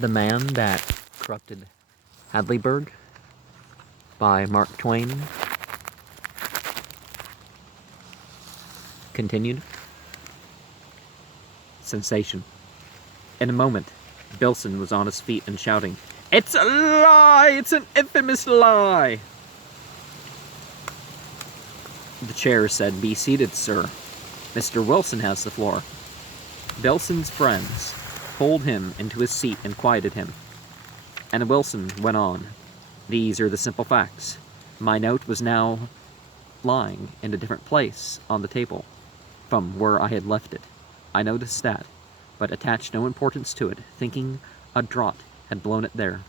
The Man That Corrupted Hadleyburg by Mark Twain. Continued. Sensation. In a moment, Bilson was on his feet and shouting, "It's a lie! It's an infamous lie!" The chair said, "Be seated, sir. Mr. Wilson has the floor." Bilson's friends pulled him into his seat and quieted him. And Wilson went on. "These are the simple facts. My note was now lying in a different place on the table from where I had left it. I noticed that, but attached no importance to it, thinking a draught had blown it there.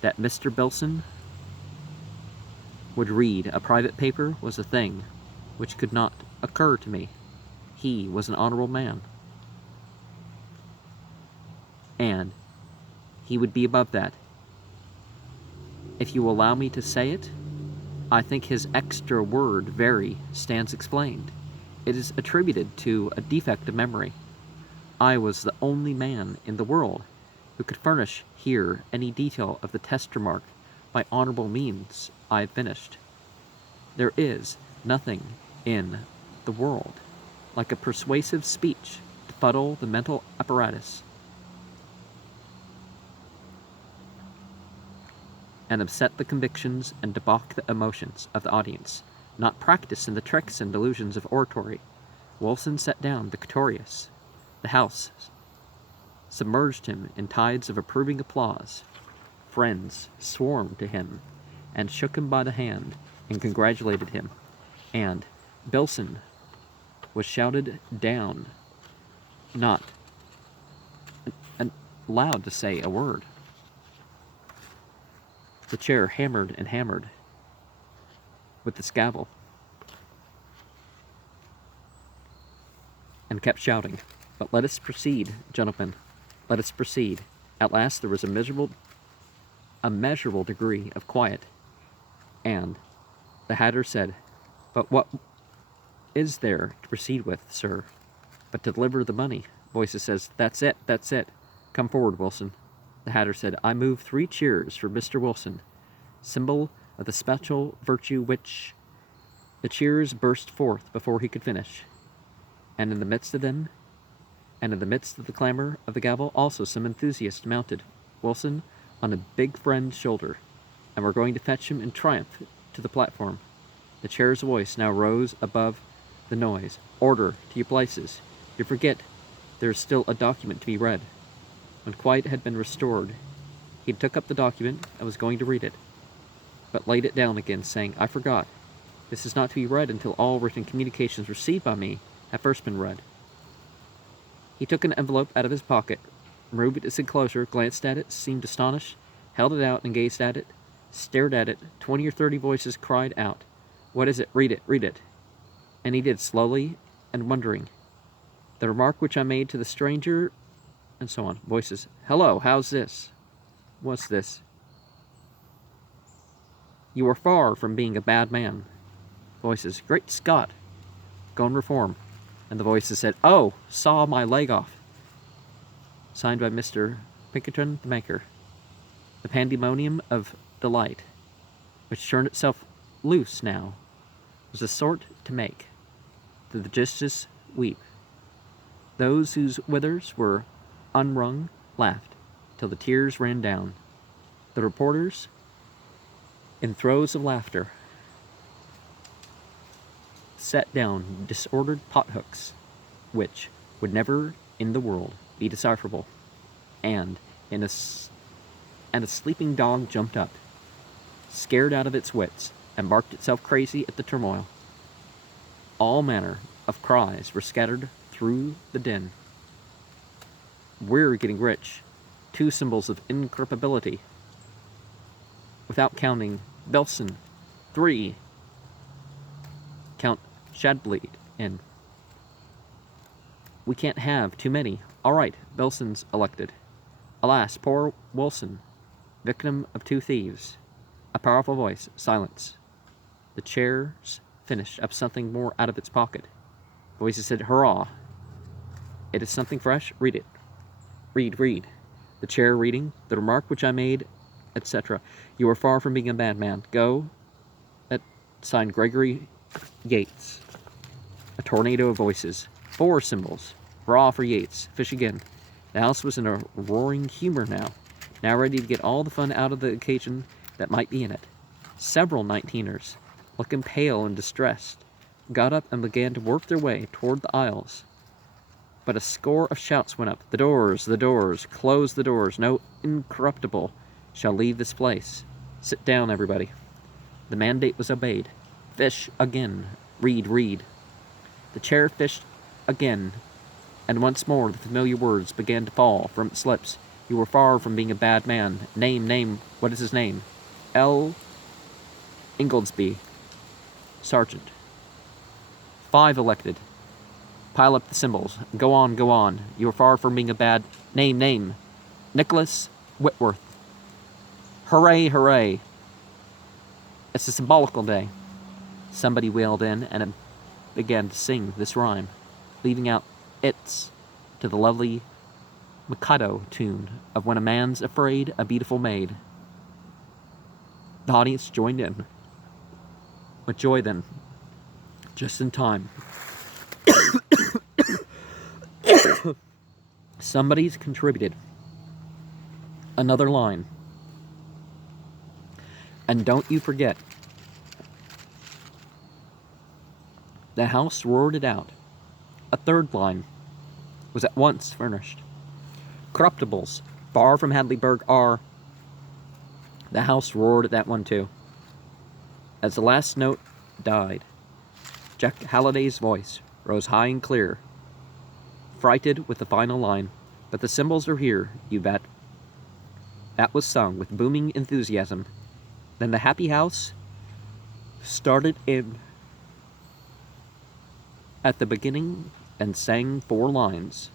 That Mr. Bilson would read a private paper was a thing which could not occur to me. He was an honorable man, and he would be above that. If you allow me to say it, I think his extra word 'very' stands explained. It is attributed to a defect of memory. I was the only man in the world who could furnish here any detail of the test remark by honorable means I had finished. There is nothing in the world like a persuasive speech to fuddle the mental apparatus and upset the convictions and debauch the emotions of the audience. Not practiced in the tricks and delusions of oratory, Wilson sat down victorious. The house submerged him in tides of approving applause. Friends swarmed to him and shook him by the hand and congratulated him, and Bilson was shouted down, not allowed to say a word. The chair hammered and hammered with the gavel and kept shouting, "But let us proceed, gentlemen, let us proceed." At last there was a measurable degree of quiet, and the Hatter said, "But what is there to proceed with, sir, but to deliver the money?" Voices says, that's it. Come forward, Wilson." The Hatter said, "I move 3 cheers for Mr. Wilson, symbol of the special virtue which..." The cheers burst forth before he could finish, and in the midst of them, and in the midst of the clamor of the gavel, also some enthusiasts mounted Wilson on a big friend's shoulder, and were going to fetch him in triumph to the platform. The chair's voice now rose above the noise. "Order to your places. You forget there is still a document to be read." When quiet had been restored, he took up the document and was going to read it, but laid it down again, saying, "I forgot. This is not to be read until all written communications received by me have first been read." He took an envelope out of his pocket, removed its enclosure, glanced at it, seemed astonished, held it out and gazed at it, stared at it. 20 or 30 voices cried out, "What is it? Read it, read it." And he did, slowly and wondering. "The remark which I made to the stranger," and so on. Voices, "Hello, how's this? What's this? You are far from being a bad man." Voices, "Great Scott, go and reform." And the voices said, "Oh, saw my leg off." Signed by Mr. Pinkerton, the maker. The pandemonium of delight, which turned itself loose now, was a sort to make the justice weep. Those whose withers were unwrung laughed till the tears ran down. The reporters, in throes of laughter, set down disordered pothooks, which would never in the world be decipherable, and a sleeping dog jumped up, scared out of its wits, and barked itself crazy at the turmoil. All manner of cries were scattered through the din. "We're getting rich," 2 symbols of incorruptibility, without counting Bilson. 3, count Shadbleed in. "We can't have too many. All right, Bilson's elected." "Alas, poor Wilson, victim of 2 thieves." A powerful voice. Silence. The chairs finished up something more out of its pocket. Voices said, "Hurrah! It is something fresh. Read it. Read. The chair reading, "The remark which I made," etc. "You are far from being a bad man. Go." Signed Gregory Yates. A tornado of voices. 4 symbols. Hurrah for Yates. Fish again. The house was in a roaring humor now ready to get all the fun out of the occasion that might be in it. Several 19ers, looking pale and distressed, got up and began to work their way toward the aisles. But a score of shouts went up. The doors, close the doors. No incorruptible shall leave this place. Sit down, everybody. The mandate was obeyed. Fish again. Read. The chair fished again, and once more the familiar words began to fall from its lips. You were far from being a bad man. Name, what is his name? L. Inglesby. Sergeant. 5 elected. Pile up the symbols. Go on. You are far from being a bad... Name. Nicholas Whitworth. Hooray. It's a symbolical day. Somebody wailed in and began to sing this rhyme, leaving out "it's" to the lovely Mikado tune of "When a man's afraid, a beautiful maid." The audience joined in with joy then, just in time. Somebody's contributed another line. And don't you forget. The house roared it out. A 3rd line was at once furnished. Corruptibles, far from Hadleyburg, are... The house roared at that one too. As the last note died, Jack Halliday's voice rose high and clear, frighted with the final line. But the symbols are here, you bet. That was sung with booming enthusiasm. Then the happy house started in at the beginning and sang 4 lines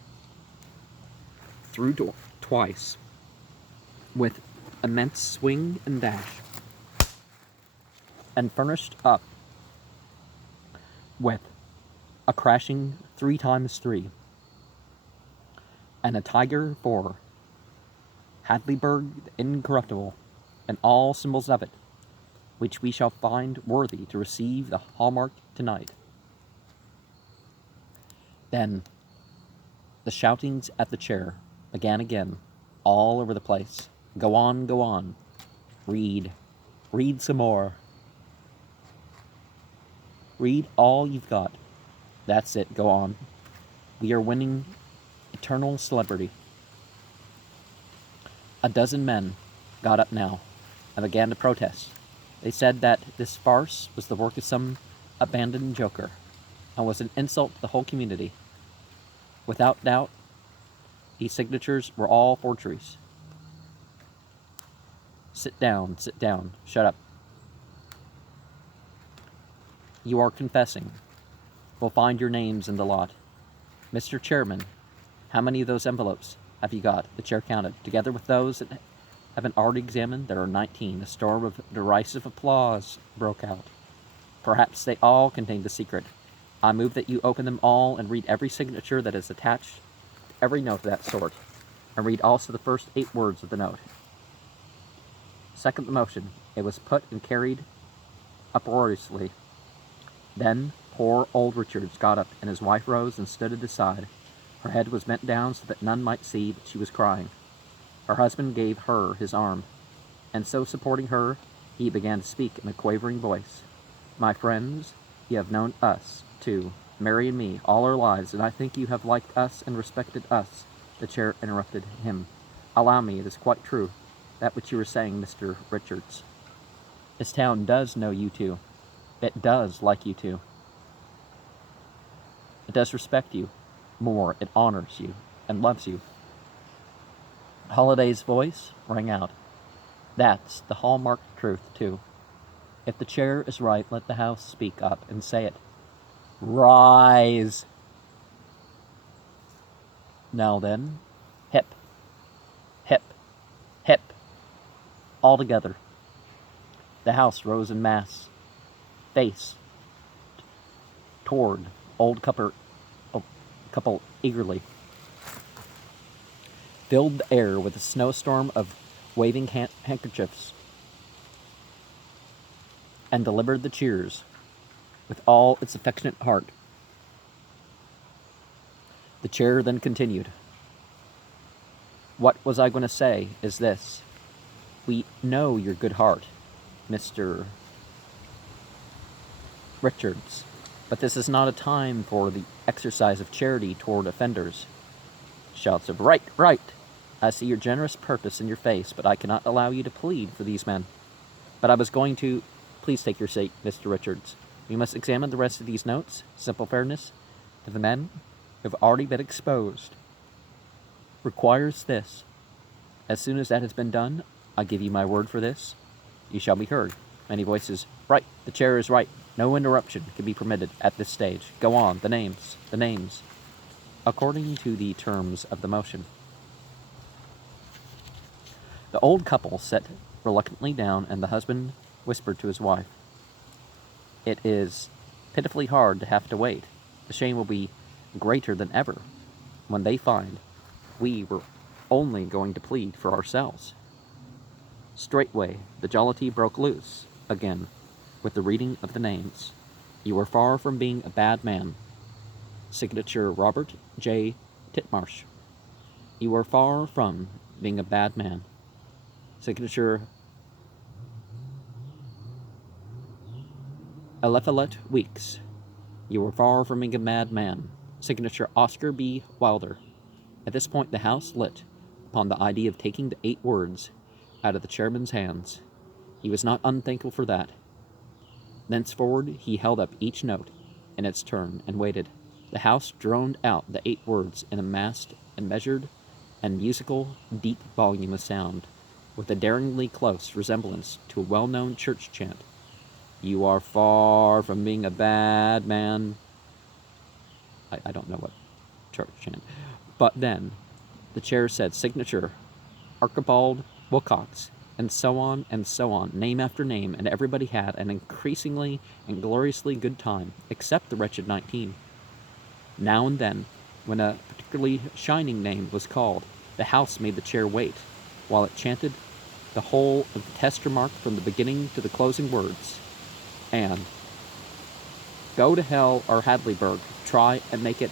through twice with immense swing and dash, and furnished up with a crashing 3 times 3 and a tiger for Hadleyburg the Incorruptible, and all symbols of it, which we shall find worthy to receive the hallmark tonight. Then the shoutings at the chair began again, all over the place. Go on. Read some more. Read all you've got. That's it, go on. We are winning eternal celebrity. A dozen men got up now and began to protest. They said that this farce was the work of some abandoned joker, and was an insult to the whole community. Without doubt, these signatures were all forgeries. Sit down, shut up. You are confessing. We'll find your names in the lot. Mr. Chairman, how many of those envelopes have you got? The chair counted. Together with those that have been already examined, there are 19. A storm of derisive applause broke out. Perhaps they all contained the secret. I move that you open them all and read every signature that is attached to every note of that sort, and read also the first 8 words of the note. Second the motion. It was put and carried uproariously. Then poor old Richards got up, and his wife rose and stood at his side. Her head was bent down so that none might see that she was crying. Her husband gave her his arm, and so supporting her, he began to speak in a quavering voice. My friends, you have known us, too, Mary and me, all our lives, and I think you have liked us and respected us. The chair interrupted him. Allow me, it is quite true, that which you were saying, Mr. Richards. This town does know you two. It does like you two. It does respect you. More, it honors you and loves you. Holliday's voice rang out. That's the hallmark truth, too. If the chair is right, let the house speak up and say it. Rise! Now then, hip, hip, hip, all together. The house rose en masse, face toward old couple eagerly. filled the air with a snowstorm of waving handkerchiefs, and delivered the cheers with all its affectionate heart. The chair then continued. What was I going to say is this. We know your good heart, Mr. Richards, but this is not a time for the exercise of charity toward offenders. Shouts of right, right. I see your generous purpose in your face, but I cannot allow you to plead for these men. But I was going to... Please take your seat, Mr. Richards. We must examine the rest of these notes. Simple fairness to the men who have already been exposed requires this. As soon as that has been done, I give you my word for this. You shall be heard. Many voices. Right. The chair is right. No interruption can be permitted at this stage. Go on. The names. The names. According to the terms of the motion. The old couple sat reluctantly down, and the husband whispered to his wife, It is pitifully hard to have to wait. The shame will be greater than ever when they find we were only going to plead for ourselves. Straightway the jollity broke loose again with the reading of the names. You are far from being a bad man. Signature Robert J. Titmarsh. You are far from being a bad man. Signature Eliphalet Weeks. You are far from being a mad man. Signature Oscar B. Wilder. At this point the House lit upon the idea of taking the 8 words out of the chairman's hands. He was not unthankful for that. Thenceforward he held up each note in its turn and waited. The House droned out the 8 words in a massed and measured and musical, deep volume of sound, with a daringly close resemblance to a well-known church chant. You are far from being a bad man. I don't know what church chant. But then the chair said, Signature Archibald Wilcox, and so on, name after name, and everybody had an increasingly and gloriously good time, except the wretched 19. Now and then, when a particularly shining name was called, the House made the chair wait, while it chanted the whole of the test remark from the beginning to the closing words, and go to hell or Hadleyburg, try and make it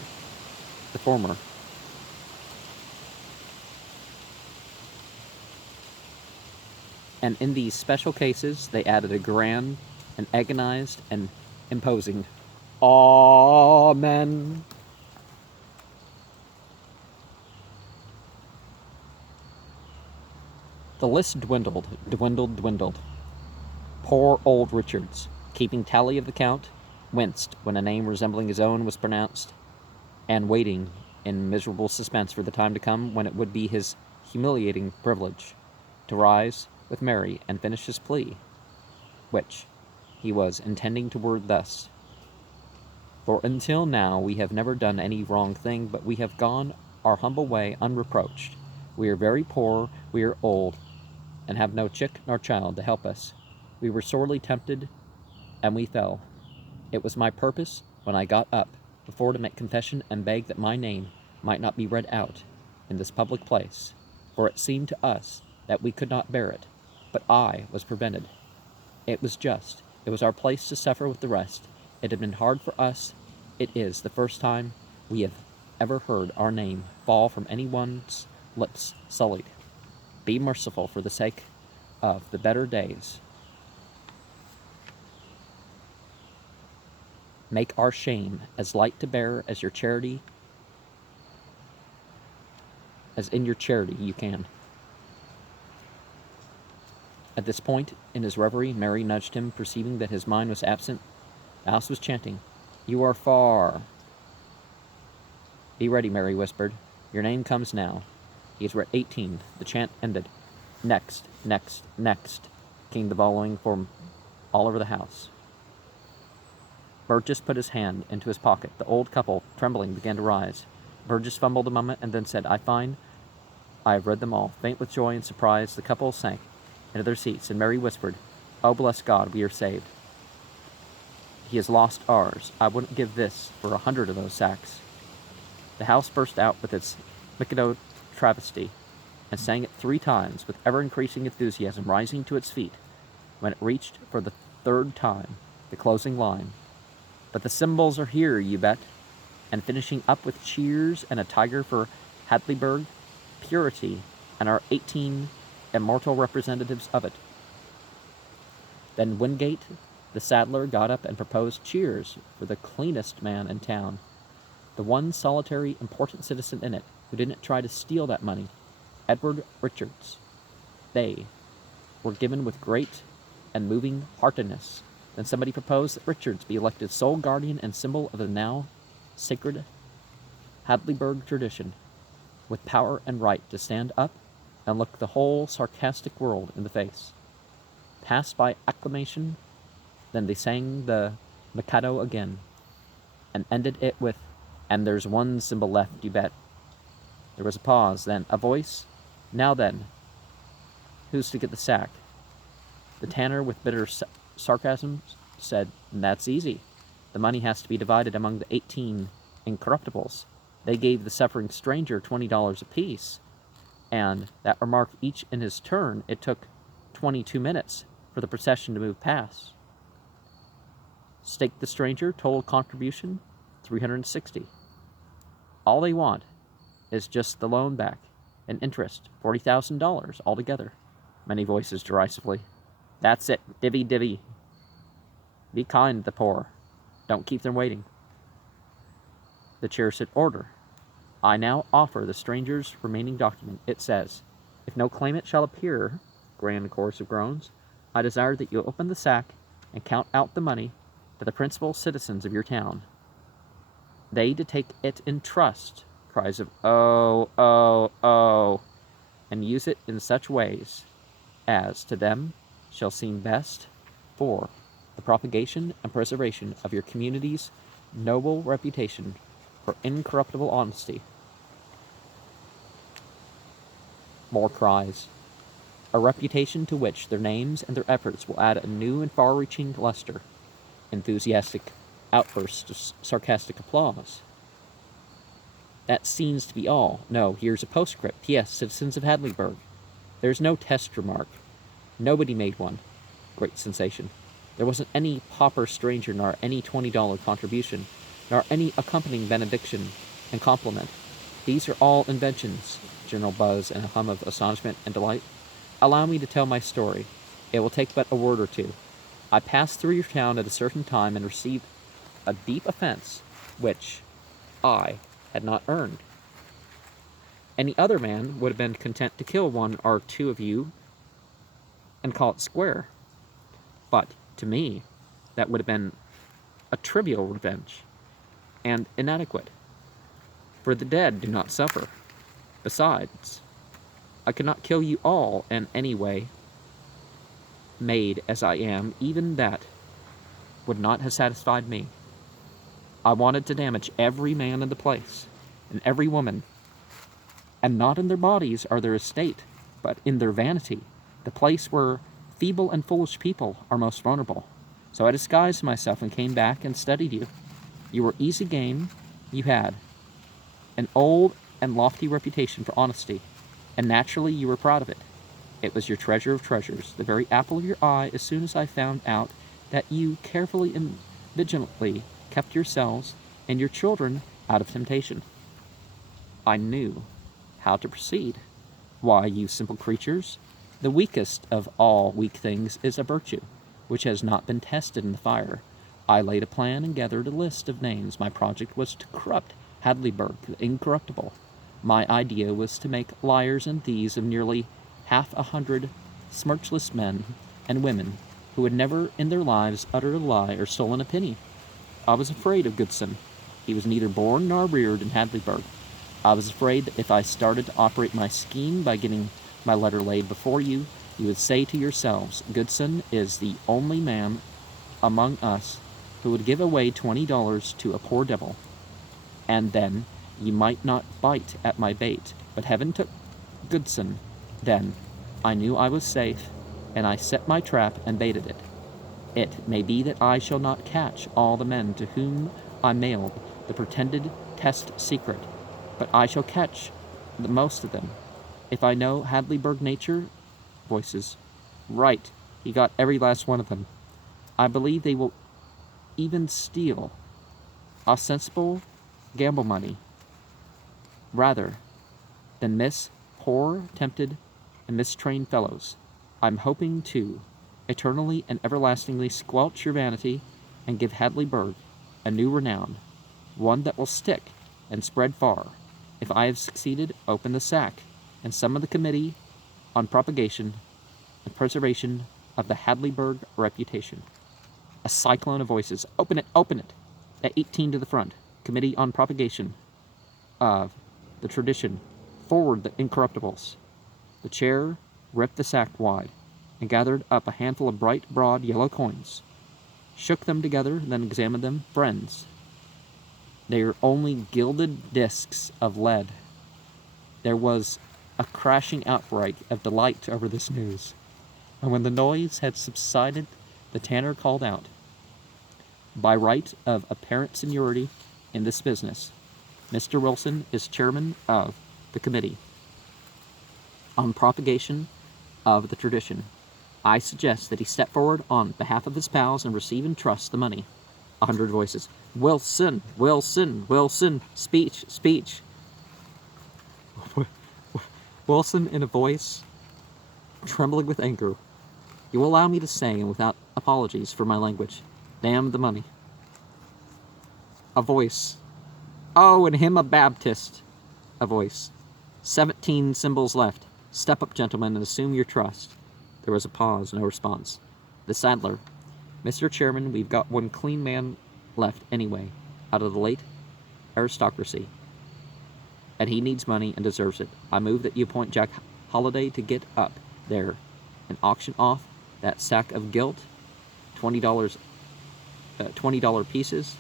the former. And in these special cases, they added a grand and agonized and imposing Amen. The list dwindled. Poor old Richards, keeping tally of the count, winced when a name resembling his own was pronounced, and waiting in miserable suspense for the time to come when it would be his humiliating privilege to rise with Mary and finish his plea, which he was intending to word thus. For until now we have never done any wrong thing, but we have gone our humble way unreproached. We are very poor, we are old, and have no chick nor child to help us. We were sorely tempted, and we fell. It was my purpose, when I got up before, to make confession and beg that my name might not be read out in this public place, for it seemed to us that we could not bear it, but I was prevented. It was just. It was our place to suffer with the rest. It had been hard for us. It is the first time we have ever heard our name fall from anyone's lips sullied. Be merciful for the sake of the better days. Make our shame as light to bear as your charity, as in your charity you can. At this point in his reverie, Mary nudged him, perceiving that his mind was absent. The House was chanting, You are far. Be ready, Mary whispered. Your name comes now. He has read 18. The chant ended. Next, next, next, came the following from all over the house. Burgess put his hand into his pocket. The old couple, trembling, began to rise. Burgess fumbled a moment and then said, I find I have read them all. Faint with joy and surprise, the couple sank into their seats, and Mary whispered, Oh, bless God, we are saved. He has lost ours. I wouldn't give this for 100 of those sacks. The House burst out with its Mikado travesty. and sang it 3 times with ever-increasing enthusiasm, rising to its feet when it reached for the 3rd time the closing line. But the symbols are here, you bet, and finishing up with cheers and a tiger for Hadleyburg, purity, and our 18 immortal representatives of it. Then Wingate, the saddler, got up and proposed cheers for the cleanest man in town, the one solitary important citizen in it who didn't try to steal that money, Edward Richards. They were given with great and moving heartiness. Then somebody proposed that Richards be elected sole guardian and symbol of the now sacred Hadleyburg tradition, with power and right to stand up and look the whole sarcastic world in the face. Passed by acclamation, then they sang the Mikado again, and ended it with, "And there's one symbol left, you bet." There was a pause, then a voice, "Now then, who's to get the sack?" The tanner, with bitter sarcasm, said, "That's easy. The money has to be divided among the 18 incorruptibles. They gave the suffering stranger $20 apiece, and that remark each in his turn, it took 22 minutes for the procession to move past. Stake the stranger, total contribution, $360. All they want is just the loan back and interest, $40,000 altogether." Many voices derisively. "That's it, divvy divvy. Be kind to the poor. Don't keep them waiting." The chair said, "Order. I now offer the stranger's remaining document. It says, if no claimant shall appear," grand chorus of groans, "I desire that you open the sack and count out the money to the principal citizens of your town. They to take it in trust," cries of "Oh, oh, oh," "and use it in such ways as to them shall seem best for the propagation and preservation of your community's noble reputation for incorruptible honesty." More cries. A reputation to which their names and their efforts will add a new and far-reaching luster. Enthusiastic outbursts of sarcastic applause. "That seems to be all. No, here's a postscript. P.S. Citizens of Hadleyburg. There's no test remark. Nobody made one." Great sensation. "There wasn't any pauper stranger, nor any $20 contribution, nor any accompanying benediction and compliment. These are all inventions." General buzz and a hum of astonishment and delight. "Allow me to tell my story. It will take but a word or two. I passed through your town at a certain time and received a deep offense which I had not earned. Any other man would have been content to kill 1 or 2 of you and call it square. But to me, that would have been a trivial revenge, and inadequate, for the dead do not suffer. Besides, I could not kill you all in any way. Made as I am, even that would not have satisfied me. I wanted to damage every man in the place, and every woman, and not in their bodies or their estate, but in their vanity, the place where feeble and foolish people are most vulnerable. So I disguised myself and came back and studied you. You were easy game. You had an old and lofty reputation for honesty, and naturally you were proud of it. It was your treasure of treasures, the very apple of your eye, as soon as I found out that you carefully and vigilantly kept yourselves and your children out of temptation. I knew how to proceed. Why, you simple creatures, the weakest of all weak things is a virtue, which has not been tested in the fire. I laid a plan and gathered a list of names. My project was to corrupt Hadleyburg, the incorruptible. My idea was to make liars and thieves of nearly 100 smirchless men and women who had never in their lives uttered a lie or stolen a penny. I was afraid of Goodson. He was neither born nor reared in Hadleyburg. I was afraid that if I started to operate my scheme by getting my letter laid before you, you would say to yourselves, Goodson is the only man among us who would give away $20 to a poor devil. And then you might not bite at my bait, but heaven took Goodson. Then I knew I was safe, and I set my trap and baited it. It may be that I shall not catch all the men to whom I mailed the pretended test secret, but I shall catch the most of them. If I know Hadleyburg nature, voices. Right, he got every last one of them. I believe they will even steal ostensible gamble money rather than miss poor, tempted, and mistrained fellows. I'm hoping to eternally and everlastingly squelch your vanity and give Hadleyburg a new renown, one that will stick and spread far. If I have succeeded, open the sack, and summon the committee on propagation and preservation of the Hadleyburg reputation. A cyclone of voices. Open it, open it! At 18 to the front. Committee on propagation of the tradition. Forward the incorruptibles. The chair ripped the sack wide and gathered up a handful of bright, broad, yellow coins. Shook them together, then examined them. Friends, they are only gilded discs of lead. There was a crashing outbreak of delight over this news, and when the noise had subsided, the tanner called out, "By right of apparent seniority in this business, Mr. Wilson is chairman of the committee on propagation of the tradition. I suggest that he step forward on behalf of his pals and receive in trust the money." 100 voices. "Wilson, Wilson, Wilson, speech, speech." Wilson, in a voice trembling with anger, "You will allow me to say, and without apologies for my language, damn the money." A voice. "Oh, and him a Baptist." A voice. 17 symbols left. Step up, gentlemen, and assume your trust. There was a pause, no response. The saddler. "Mr. Chairman, we've got one clean man left anyway, out of the late aristocracy. And he needs money and deserves it. I move that you appoint Jack Holliday to get up there and auction off that sack of gilt, $20 pieces,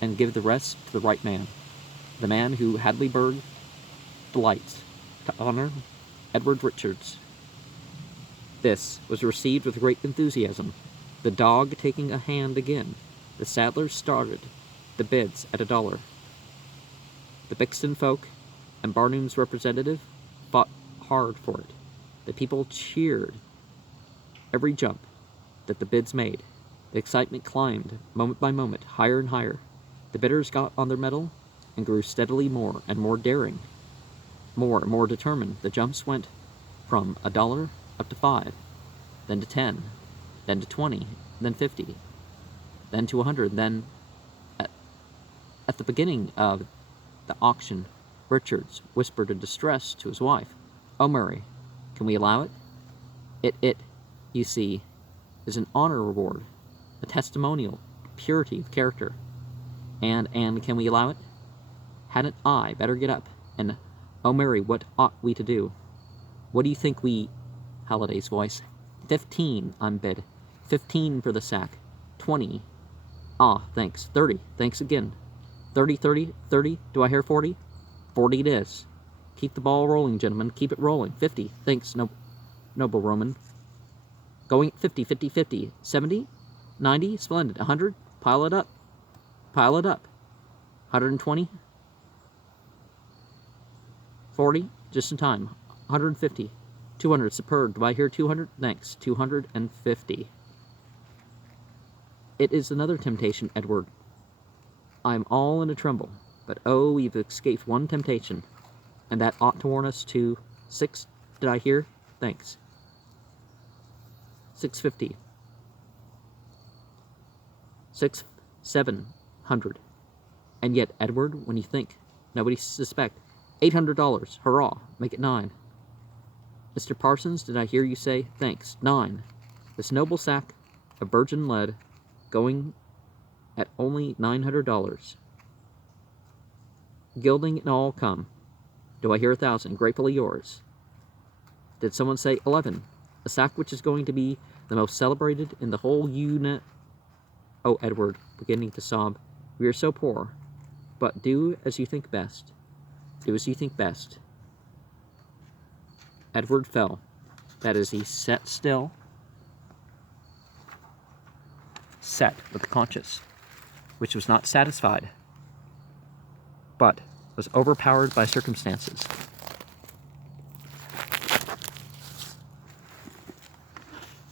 and give the rest to the right man, the man who Hadleyburg delights, to honor Edward Richards." This was received with great enthusiasm, the dog taking a hand again. The saddlers started the bids at $1. The Bixton folk and Barnum's representative fought hard for it. The people cheered every jump that the bids made. The excitement climbed, moment by moment, higher and higher. The bidders got on their mettle and grew steadily more and more daring, more and more determined. The jumps went from $1 up to $5, then to $10, then to $20, then $50, then to $100. Then, at the beginning of the auction, Richards whispered in distress to his wife, "Oh, Murray, can we allow it? It, you see, is an honor reward, a testimonial, purity of character. And can we allow it? Hadn't I better get up? And, oh, Mary, what ought we to do? What do you think we—" Halliday's voice. 15, I'm bid. 15 for the sack. 20. Ah, thanks. 30. Thanks again. 30, 30, 30. Do I hear 40? 40 it is. Keep the ball rolling, gentlemen. Keep it rolling. 50. Thanks, noble Roman. Going at 50, 50, 50. 70? 90? Splendid. 100? Pile it up. Pile it up. 120? 40? Just in time. 150. 200. Superb. Do I hear 200? Thanks. 250. It is another temptation, Edward. I'm all in a tremble, but oh, we've escaped one temptation, and that ought to warn us to 6. Did I hear? Thanks. 650. 700. And yet, Edward, when you think, nobody suspect. $800. Hurrah! Make it 9. Mr. Parsons, did I hear you say? Thanks. 9. This noble sack of virgin lead going at only $900. Gilding and all come. Do I hear 1,000? Gratefully yours. Did someone say 11? A sack which is going to be the most celebrated in the whole unit. Oh, Edward, beginning to sob. We are so poor. But do as you think best. Do as you think best. Edward fell. That is, he sat still. Set with the conscience, which was not satisfied, but was overpowered by circumstances.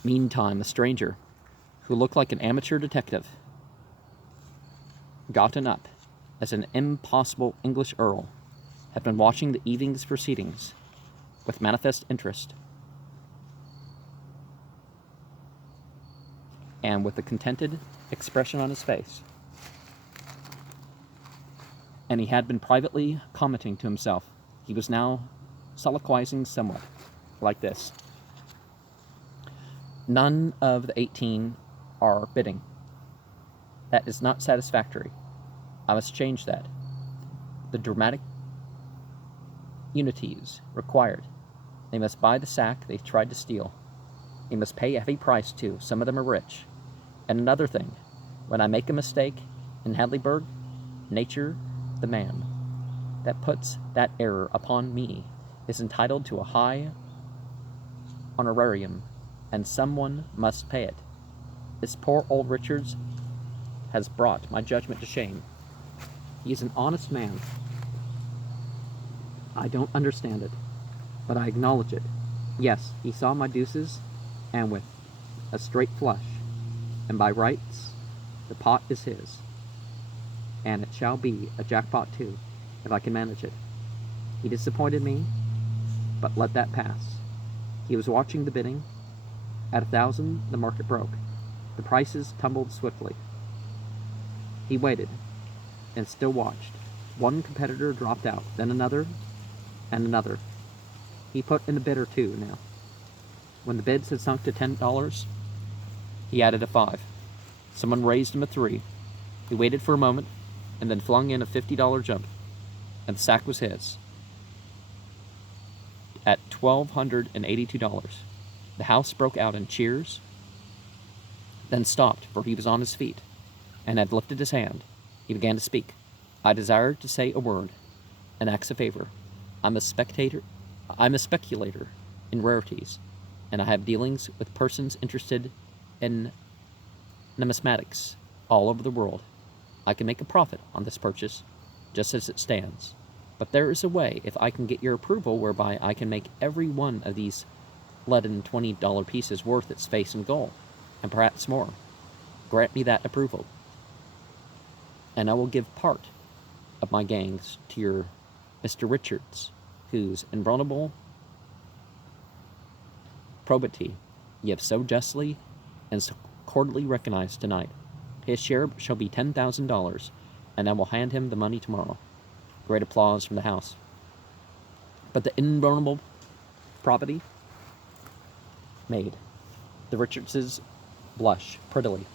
Meantime, the stranger, who looked like an amateur detective, gotten up as an impossible English earl, had been watching the evening's proceedings with manifest interest, and with a contented expression on his face. And he had been privately commenting to himself. He was now soliloquizing somewhat like this. None of the 18 are bidding. That is not satisfactory. I must change that. The dramatic unities required. They must buy the sack they tried to steal. They must pay a heavy price, too. Some of them are rich. And another thing, when I make a mistake in Hadleyburg, nature, the man that puts that error upon me, is entitled to a high honorarium, and someone must pay it. This poor old Richards has brought my judgment to shame. He is an honest man. I don't understand it, but I acknowledge it. Yes, he saw my deuces, and with a straight flush, and by rights, the pot is his. And it shall be a jackpot too, if I can manage it. He disappointed me, but let that pass. He was watching the bidding. At 1,000, the market broke. The prices tumbled swiftly. He waited, and still watched. One competitor dropped out, then another, and another. He put in a bid or two now. When the bids had sunk to $10, he added a 5. Someone raised him a 3. He waited for a moment, and then flung in a $50 jump, and the sack was his. At $1,282, the house broke out in cheers, then stopped, for he was on his feet, and had lifted his hand. He began to speak. I desire to say a word, and ask a favor. I'm a speculator in rarities, and I have dealings with persons interested in numismatics all over the world. I can make a profit on this purchase, just as it stands. But there is a way, if I can get your approval, whereby I can make every one of these leaden $20 pieces worth its face in gold, and perhaps more. Grant me that approval, and I will give part of my gangs to your Mr. Richards, whose invulnerable probity ye have so justly and so cordially recognized tonight. His share shall be $10,000, and I will hand him the money tomorrow. Great applause from the house. But the invulnerable probity made the Richardses blush prettily.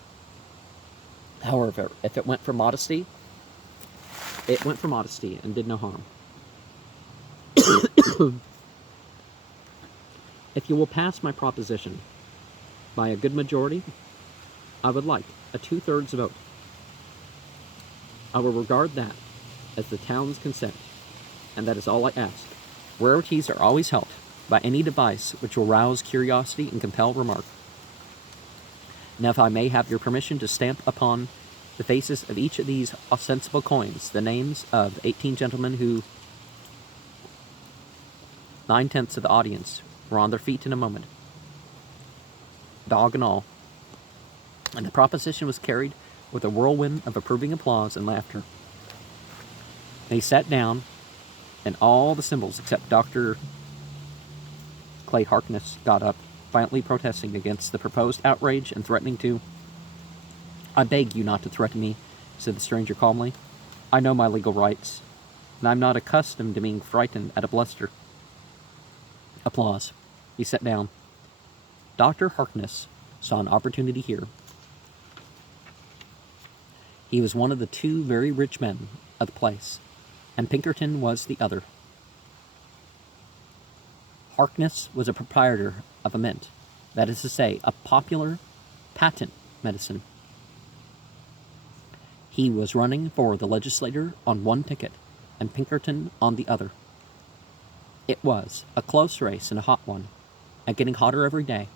However, if it went for modesty, it went for modesty and did no harm. If you will pass my proposition by a good majority, I would like a 2/3 vote. I will regard that as the town's consent, and that is all I ask. Rarities are always helped by any device which will rouse curiosity and compel remark. Now, if I may have your permission to stamp upon the faces of each of these ostensible coins the names of the 18 gentlemen who, 9/10 of the audience, were on their feet in a moment, dog and all, and the proposition was carried with a whirlwind of approving applause and laughter. They sat down, and all the symbols except Dr. Clay Harkness got up, violently protesting against the proposed outrage and threatening to. I beg you not to threaten me, said the stranger calmly. I know my legal rights, and I'm not accustomed to being frightened at a bluster. Applause. He sat down. Dr. Harkness saw an opportunity here. He was one of the 2 very rich men of the place, and Pinkerton was the other. Harkness was a proprietor of a mint, that is to say, a popular patent medicine. He was running for the legislature on one ticket, and Pinkerton on the other. It was a close race and a hot one, and getting hotter every day.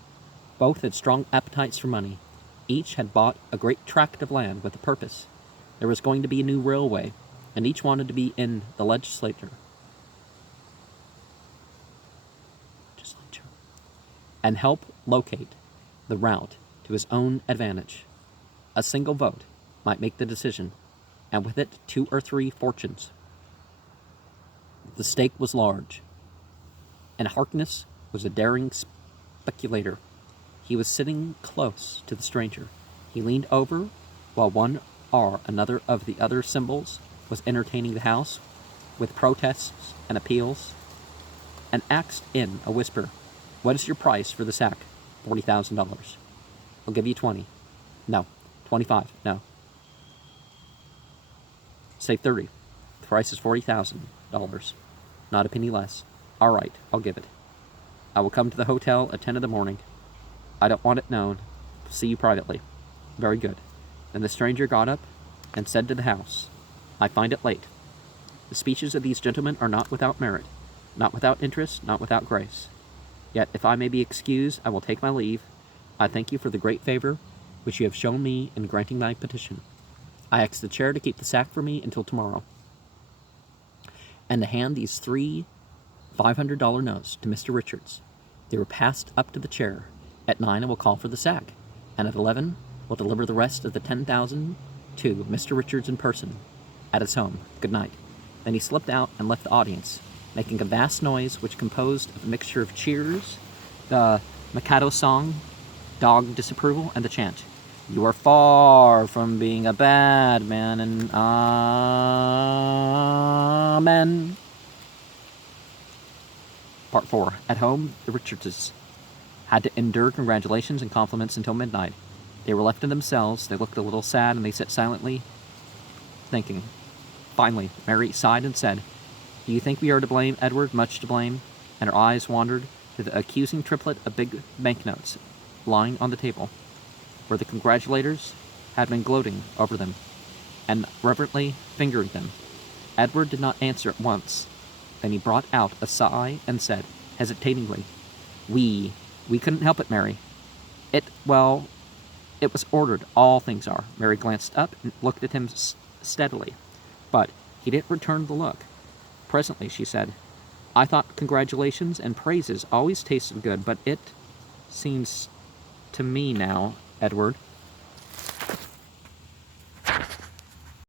Both had strong appetites for money. Each had bought a great tract of land with a purpose. There was going to be a new railway, and each wanted to be in the legislature and help locate the route to his own advantage. A single vote might make the decision, and with it 2 or 3 fortunes. The stake was large, and Harkness was a daring speculator. He was sitting close to the stranger. He leaned over while one or another of the other symbols was entertaining the house with protests and appeals, and asked in a whisper, "What is your price for the sack?" $40,000. "I'll give you 20. No. 25. No. Say 30. The price is $40,000. Not a penny less. All right, I'll give it. I will come to the hotel at 10 in the morning. I don't want it known. See you privately." "Very good." Then the stranger got up and said to the house, "I find it late. The speeches of these gentlemen are not without merit, not without interest, not without grace. Yet, if I may be excused, I will take my leave. I thank you for the great favor which you have shown me in granting my petition. I ask the chair to keep the sack for me until tomorrow, and to hand these 3 $500 notes to Mr. Richards. They were passed up to the chair. At 9 I will call for the sack, and at 11 will deliver the rest of the 10,000 to Mr. Richards in person, at his home. Good night." Then he slipped out and left the audience, making a vast noise which composed of a mixture of cheers, the Mikado song, dog disapproval, and the chant, "You are far from being a bad man, and amen." Part 4. At home, the Richardses had to endure congratulations and compliments until midnight. They were left to themselves. They looked a little sad, and they sat silently thinking. Finally, Mary sighed and said, "Do you think we are to blame, Edward? Much to blame?" And her eyes wandered to the accusing triplet of big banknotes lying on the table, where the congratulators had been gloating over them and reverently fingering them. Edward did not answer at once. Then he brought out a sigh and said, hesitatingly, We couldn't help it, Mary. It was ordered. All things are." Mary glanced up and looked at him steadily, but he didn't return the look. Presently she said, "I thought congratulations and praises always tasted good, but it seems to me now, Edward,